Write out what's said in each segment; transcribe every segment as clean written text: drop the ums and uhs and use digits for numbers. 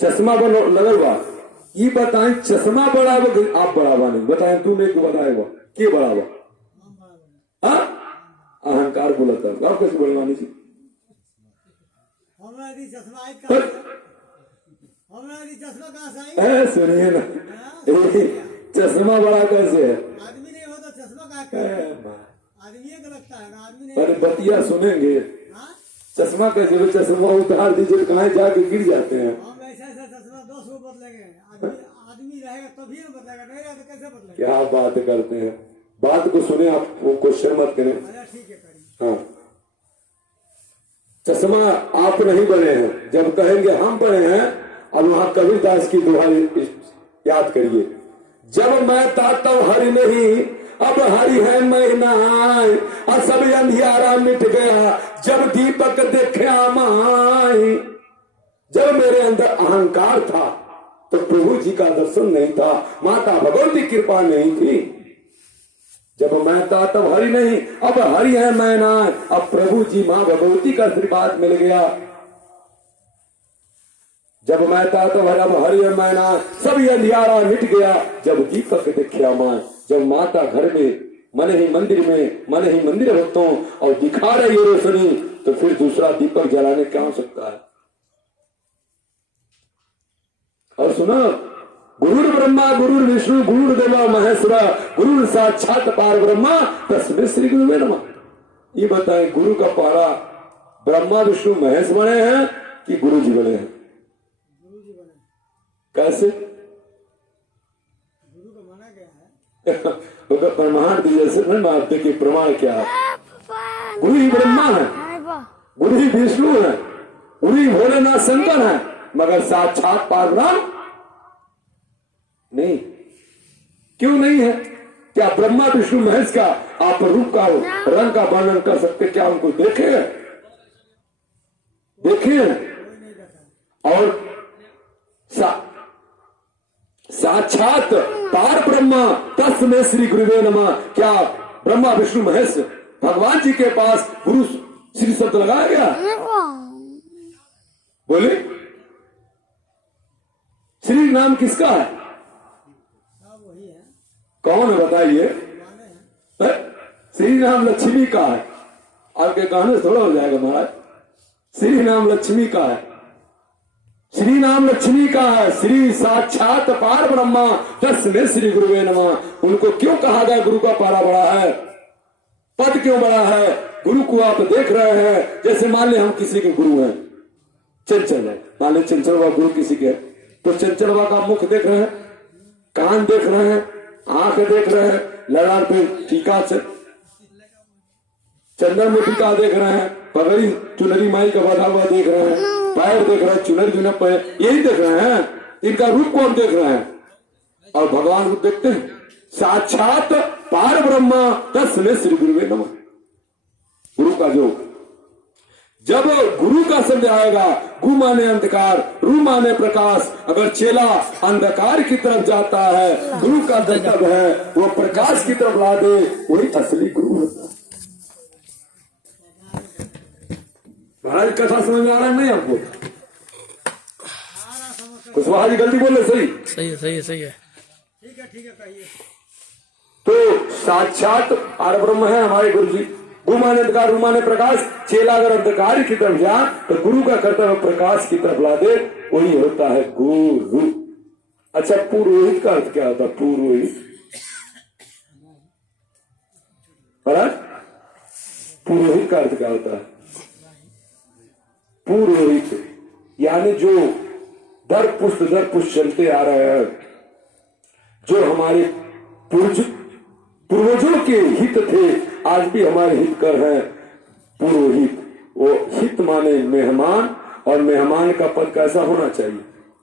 चश्मा बनो लगल बा। ये बताएं चश्मा बड़ा बा कि आप बड़ा बा नहीं? बताएं तू नहीं बताए बा के बड़ा बा? अहंकार बोला था आप कैसे बोलवानी थी? सुनिए ना, चश्मा बड़ा कैसे है? आदमी नहीं हो तो चश्मा का आदमी को लगता है ना, आदमी नहीं। अरे बतिया सुनेंगे। चश्मा कैसे? चश्मा उतार दीजिए कहाँ जाके गिर जाते हैं। हम ऐसा चश्मा 200 बदलेंगे, आदमी रहेगा तभी ना बदलेगा, नहीं रहेगा तो कैसे बदलेगा? क्या बात करते हैं, बात को सुने, आप वो क्वेश्चन मत करें। ठीक है करिए। हाँ, चश्मा आप नहीं बने हैं, जब कहेंगे हम बने हैं। अब वहां कबीरदास की दुहाई याद करिए, जब मैं ताता हरि नहीं अब हरि है मैं नाय, और सब अंधियारा मिट गया जब दीपक देखे आमाय। जब मेरे अंदर अहंकार था तो प्रभु जी का दर्शन नहीं था, माता भगवती कृपा नहीं थी। जब मैं था तब हरि नहीं, अब हरि है मैं नाय, अब प्रभु जी मां भगवती का आशीर्वाद मिल गया। जब मैं था तब अब हरि है मैं नाय, सभी अंधियारा मिट गया जब दीपक देखा मां। जब माता घर में मन ही मंदिर में, मन ही मंदिर भक्तों और दिखा रही है रोशनी, तो फिर दूसरा दीपक जलाने क्या हो सकता है? और सुना, गुरु ब्रह्मा गुरु विष्णु गुरु देवा महेश्वरा गुरु साक्षात पार ब्रह्मा तस्मै श्री गुरुवे नमः। ये बताएं गुरु का पारा ब्रह्मा विष्णु महेश बने हैं कि गुरु जी बने हैं? गुरु जी बने। कैसे? गुरु को माना गया है। उसका प्रमाण दीजिए। से नहीं मानते कि प्रमाण क्या है? गुरु ही ब्रह्मा है, गुरु ही विष्णु है, गुरु ही भोलेनाथ शंकर है, मगर साक्षात पार ब्रह्म नहीं। क्यों नहीं है? क्या ब्रह्मा विष्णु महेश का आप रूप का रंग का वर्णन कर सकते? क्या उनको देखे हैं? देखे हैं? और साक्षात पार ब्रह्मा तस्मै श्री गुरुवे नमः। क्या ब्रह्मा विष्णु महेश भगवान जी के पास गुरु श्री शब्द लगाया गया? बोले श्री नाम किसका है? कौन है बताइए? श्री नाम लक्ष्मी का है। आपके कहने से थोड़ा हो जाएगा महाराज। श्री नाम लक्ष्मी का है, श्री नाम लक्ष्मी का है। श्री साक्षात पार ब्रह्मा तस्मै श्री गुरुवे नमः। उनको क्यों कहा गया गुरु का पारा बड़ा है? पद क्यों बड़ा है? गुरु को आप देख रहे हैं, जैसे मान ले हम किसी के गुरु हैं, चंचल है, मान ले चंचल बाबा गुरु किसी के, तो चंचल बाबा का मुख देख रहे हैं, कान देख रहे हैं, आंख देख रहे हैं, ललाट पे टीका चंदन में टीका देख रहे हैं, पगड़ी चुनरी माई का बधा हुआ देख रहे हैं, पैर देख रहे हैं, चुनरी चुनर पैर, यही देख रहे हैं। इनका रूप को हम देख रहे हैं और भगवान रूप देखते हैं। साक्षात पार ब्रह्मा तस्मै श्री गुरुवे नमः। गुरु का जो जब गुरु का शब्द आएगा, गु माने अंधकार, रू माने प्रकाश। अगर चेला अंधकार की तरफ जाता है, गुरु का दर्शक है, वो प्रकाश की तरफ ला दे, वही असली गुरु होता है। महाराज कथा समझ में आ रहा है नहीं आपको? कुशवाहा जी गलती बोल रहे? सही सही है, सही है, सही है। ठीक है, ठीक है, कहिए। तो साक्षात पार ब्रह्म है हमारे गुरु जी। गु माने अंधकार, रू माने प्रकाश। चेला अगर अंधकार की तरफ जा तो गुरु का कर्तव्य प्रकाश की तरफ ला दे, वही होता है गुरु। अच्छा, पुरोहित का अर्थ क्या होता है? पुरोहित पुरोहित का अर्थ क्या होता है? पुरोहित यानी जो दर पुष्ट चलते आ रहे हैं, जो हमारे पूर्वजों के हित थे, आज भी हमारे हित कर हैं। पुरोहित, वो हित माने मेहमान, और मेहमान का पद कैसा होना चाहिए?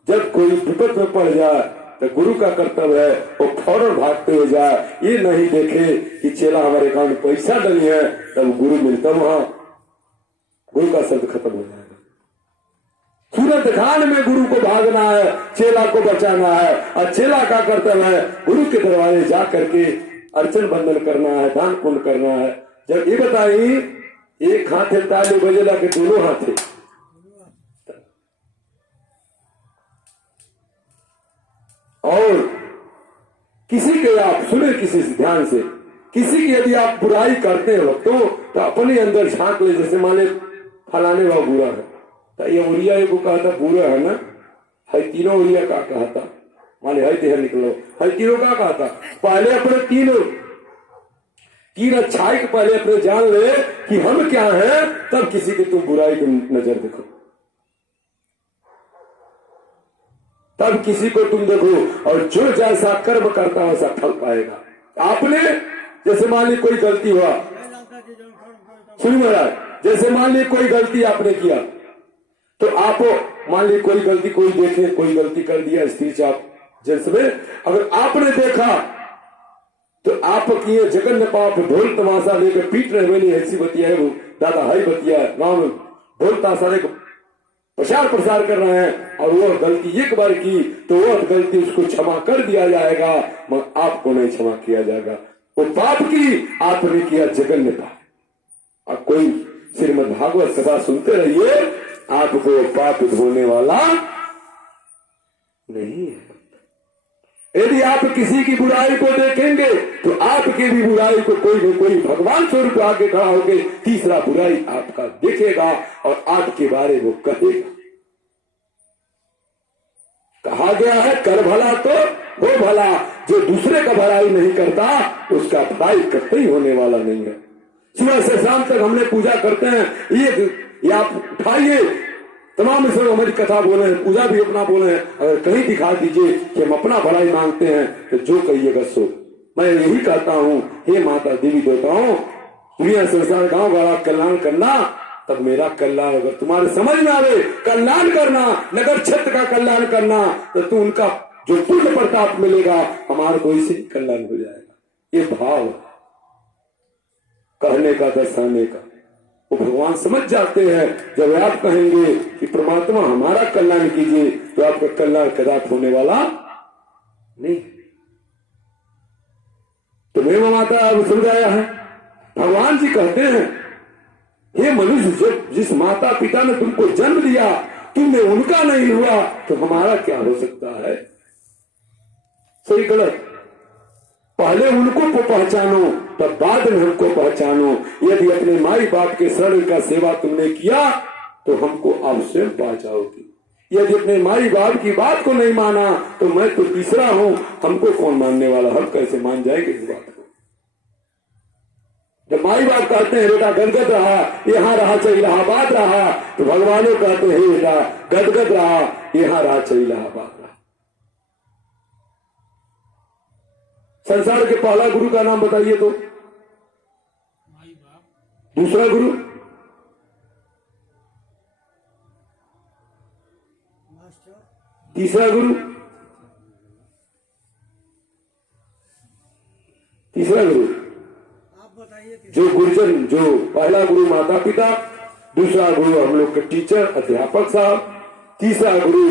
जब कोई विपद में पड़ जाए तो गुरु का कर्तव्य है वो फौरन भागते हुए जाए, ये नहीं देखे कि चेला हमारे अकाउंट में पैसा नहीं है तब गुरु मिलता, वहां गुरु का शब्द खत्म हो जाएगा। सूरत खान में गुरु को भागना है, चेला को बचाना है, और चेला का कर्तव्य है गुरु के दरबारे जा करके अर्चन बंदन करना है, दान पुण्य करना है। जब ये बताई एक हाथ है ताली बजेला के दोनों हाथ है, और किसी के आप सुने, किसी से ध्यान से, किसी की यदि आप बुराई करते हो तो अपने अंदर झांक ले। जैसे मान ले फलाने वह बुरा है, तो ये उड़िया को कहा था बुरा है ना, है तीनों उड़िया का कहा था, मान ले है देह निकलो, है तीनों का कहा था। पहले अपने तीन अच्छाई के पहले अपने जान ले कि हम क्या हैं, तब किसी की तुम बुराई की नजर देखो, तब किसी को तुम देखो। और जो जैसा कर्म करता है वैसा फल पाएगा। आपने जैसे मान ली कोई गलती हुआ, सुनिए महाराज, जैसे मान ली कोई गलती आपने किया, तो आप मान ली कोई गलती, कोई देखे कोई गलती कर दिया स्त्री से, आप जेंट्स में अगर आपने देखा तो आप किए जगन पाप, ढोल तमाशा लेकर पीट रहे, मैंने ऐसी बतिया है, वो दादा हाई बतिया गांव में ढोल तमाशा लेकर प्रचार प्रसार कर रहे हैं, और वह गलती एक बार की तो वह गलती उसको क्षमा कर दिया जाएगा, मगर आपको नहीं क्षमा किया जाएगा। वो पाप की आपने किया जगन्य पाप। अब कोई श्रीमद् भागवत कथा सुनते रहिए, आपको पाप धोने वाला नहीं है। यदि आप किसी की बुराई को देखेंगे तो आपकी भी बुराई को कोई न कोई भगवान स्वरूप आगे खड़ा होकर तीसरा बुराई आपका देखेगा और आपके बारे में कहेगा। कहा गया है कर भला तो हो भला, जो दूसरे का भलाई नहीं करता उसका भलाई कतई होने वाला नहीं है। सुबह से शाम तक हमने पूजा करते हैं, ये आप उठाइए, तमाम इसमें हमारी कथा बोले हैं, पूजा भी अपना बोले हैं, अगर कहीं दिखा दीजिए कि हम अपना भलाई मांगते हैं तो जो कहिएगा सो। मैं यही कहता हूँ, हे माता देवी देवताओं, दुनिया संसार गांव वाला कल्याण करना, तब मेरा कल्याण अगर तुम्हारे समझ में आवे, कल्याण करना, नगर क्षेत्र का कल्याण करना, तो तू उनका जो पूर्ण प्रताप मिलेगा, हमारे को इसी कल्याण हो जाएगा। ये भाव कहने का, दर्शाने का, वो भगवान समझ जाते हैं। जब आप कहेंगे कि परमात्मा हमारा कल्याण कीजिए, तो आपका कल्याण कदापि होने वाला नहीं। तुम्हें माता अब समझाया है, भगवान जी कहते हैं, हे मनुष्य, जब जिस माता पिता ने तुमको जन्म दिया तुमने उनका नहीं हुआ तो हमारा क्या हो सकता है। सही गलत, पहले उनको पहचानो तब बाद में हमको पहचानो। यदि अपने माई बाप के शरण का सेवा तुमने किया तो हमको अवश्य पा जाओगी। यदि अपने माई बाप की बात को नहीं माना तो मैं तो तीसरा हूं, हमको कौन मानने वाला, हम कैसे मान जाएंगे इस बात को। जब माई बाप कहते हैं बेटा गदगद रहा, यहाँ रहा चाहिए इलाहाबाद रहा, तो भगवानों कहते हैं बेटा गदगद रहा, यहाँ रहा चाहिए इलाहाबाद रहा। संसार के पहला गुरु का नाम बताइए तो, दूसरा गुरु तीसरा गुरु, तीसरा गुरु आप बताइए। जो गुरुजन, जो पहला गुरु माता पिता, दूसरा गुरु हम लोग के टीचर अध्यापक साहब, तीसरा गुरु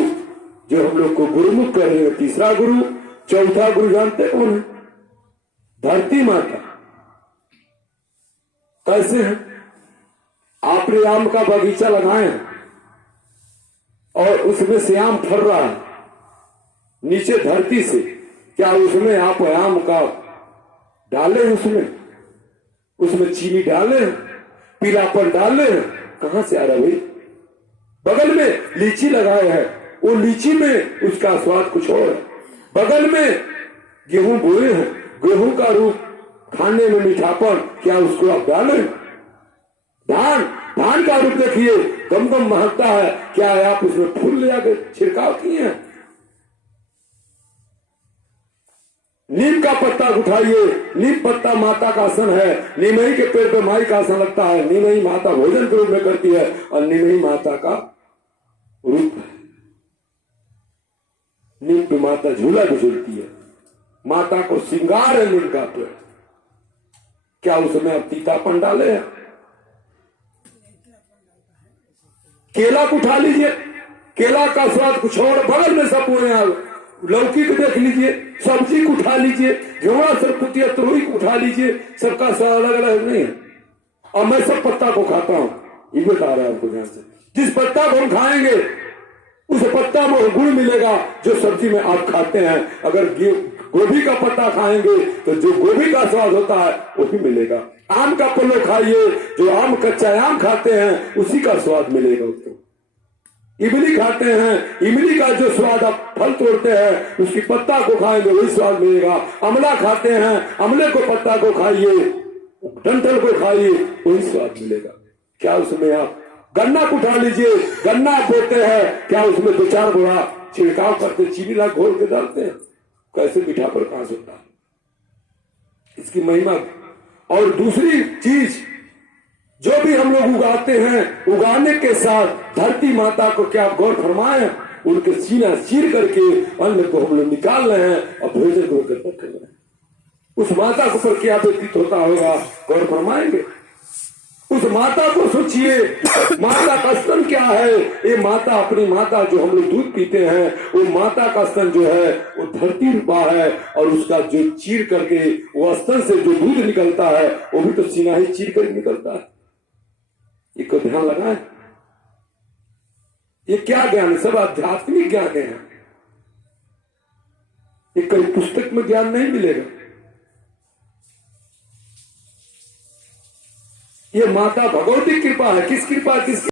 जो हम लोग को गुरुमुख कर रहे हैं, तीसरा गुरु, चौथा गुरु जानते कौन है? धरती माता। कैसे है? आपने आम का बगीचा लगाए और उसमें से आम फर रहा है नीचे धरती से, क्या उसमें आप आम का डाले हैं? उसमें चीनी डाले हैं, पीलापन डाले हैं, कहां से आ रहा भाई? बगल में लीची लगाए हैं, वो लीची में उसका स्वाद कुछ और है। बगल में गेहूं बोए हैं, गेहूं का रूप खाने में मीठापन, क्या उसको आप डालें? धान, धान का रूप देखिए, गम गम महकता है, क्या आप उसमें फूल ले आकर छिड़काव किए हैं? नीम का पत्ता उठाइए, नीम पत्ता माता का आसन है, नीमही के पेड़ पे माई का आसन लगता है, नीमही माता भोजन के रूप में करती है और नीमही माता का रूप है। नीम पे माता झूला भी झूलती है, माता को श्रृंगार है नीम का पेड़, क्या उसमें आप तीतापन डाले हैं? केला को उठा लीजिए, केला का स्वाद कुछ और, बगल में सब लौकी को देख लीजिए, सब्जी को उठा लीजिए, घेवड़ा सरपुतिया तुरई को उठा लीजिए, सबका स्वाद अलग अलग नहीं है। और मैं सब पत्ता को खाता हूं, ये बता रहा है आपको ध्यान से। जिस पत्ता को हम खाएंगे उस पत्ता में गुण मिलेगा जो सब्जी में आप खाते हैं। अगर गोभी का पत्ता खाएंगे तो जो गोभी का स्वाद होता है वो भी मिलेगा। आम का पल्लो खाइए, जो आम कच्चा आम खाते हैं उसी का स्वाद मिलेगा उसको। इमली खाते हैं, इमली का जो स्वाद आप फल तोड़ते हैं उसकी पत्ता को खाएंगे वही स्वाद मिलेगा। अमला खाते हैं, अमले को पत्ता को खाइए, डंठल को खाइए, वही स्वाद मिलेगा। क्या उसमें आप गन्ना को उठा लीजिए, गन्ना आप बोते हैं, क्या उसमें 2-4 बोरा छिड़काव करते, चीनी ला घोल के डालते हैं? कैसे मीठा प्रकाश होता है, इसकी महिमा। और दूसरी चीज, जो भी हम लोग उगाते हैं, उगाने के साथ धरती माता को क्या आप गौर फरमाएं, उनके सीना चीर करके अन्न को हम लोग निकाल रहे हैं और भोजन को रख रहे हैं। उस माता के ऊपर क्या व्यतीत होता होगा, गौर फरमाएंगे? उस माता को सोचिए, माता का स्तन क्या है? ये माता, अपनी माता जो हम लोग दूध पीते हैं, वो माता का स्तन जो है वो धरती रूपा है, और उसका जो चीर करके वो स्तन से जो दूध निकलता है वो भी तो सीना ही चीर कर निकलता है। ये को ध्यान लगाएं। ये क्या ज्ञान है? सब आध्यात्मिक ज्ञान है। ये कहीं पुस्तक में ज्ञान नहीं मिलेगा। ये माता भगवती कृपा है। किस कृपा? किस